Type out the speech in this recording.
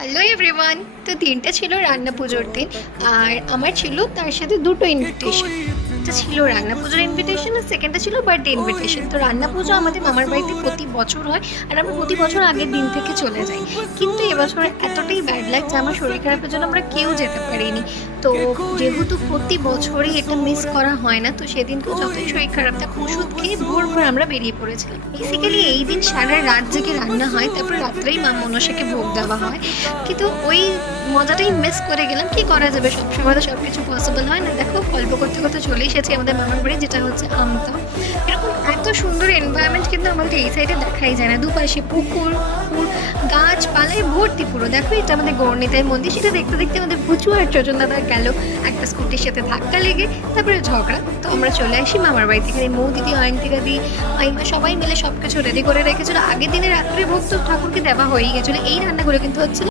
Hello everyone. তো দিনটা ছিল রান্না পুজোর দিন, আর আমার ছিল তার সাথে দুটো ইনভিটেশন। একটা ছিল রান্না পুজোর ইনভিটেশন, আর সেকেন্ডটা ছিল বার্থডে ইনভিটেশন। তো রান্না পুজো আমাদের মামার বাড়িতে প্রতি বছর হয়, আর আমরা প্রতি বছর আগের দিন থেকে চলে যাই। কিন্তু এবছর এতটাই ব্যাড লাগ যে আমার শরীর খারাপের জন্য আমরা কেউ যেতে পারিনি। তো যেহেতু প্রতি বছরই এটা মিস করা হয় না, তো সেদিনকে যতই শরীর খারাপ থাক ওষুধ খেয়ে ভোর ভোর আমরা বেরিয়ে পড়েছিলাম। বেসিক্যালি এই দিন সারা রাত জেগে রান্না হয়, তারপর রাত্রেই মা মনসাকে ভোগ দেওয়া হয়। কিন্তু ওই মজাটাই মিস করে গেলাম। কি করা যাবে, সবসময় তো সব কিছু পসিবল হয় না। দেখো গল্প করতে করতে চলে এসেছি আমাদের মামার বাড়ি, যেটা হচ্ছে আমতা। এরকম এত সুন্দর এনভায়রনমেন্ট কিন্তু আমাদের এই সাইডে দেখাই যায় না। দুপাশে পুকুর পুকুর, গাছপালায় ভর্তি পুরো। দেখো এটা আমাদের গৌরনীতাই মন্দির, সেটা দেখতে দেখতে আমাদের ভুচু আর চজন দাদা গেল একটা স্কুটির সাথে ধাক্কা লেগে, তারপরে ঝগড়া। তো আমরা চলে আসি মামার বাড়ি থেকে। মৌ দিদি, অয়ন্তিকা দি, মাইমা সবাই মিলে সব কিছু রেডি করে রেখেছিল। আগের দিনে রাত্রে ভোগ তো ঠাকুরকে দেওয়া হয়েই গেছিলো। এই রান্নাগুলো কিন্তু হচ্ছিল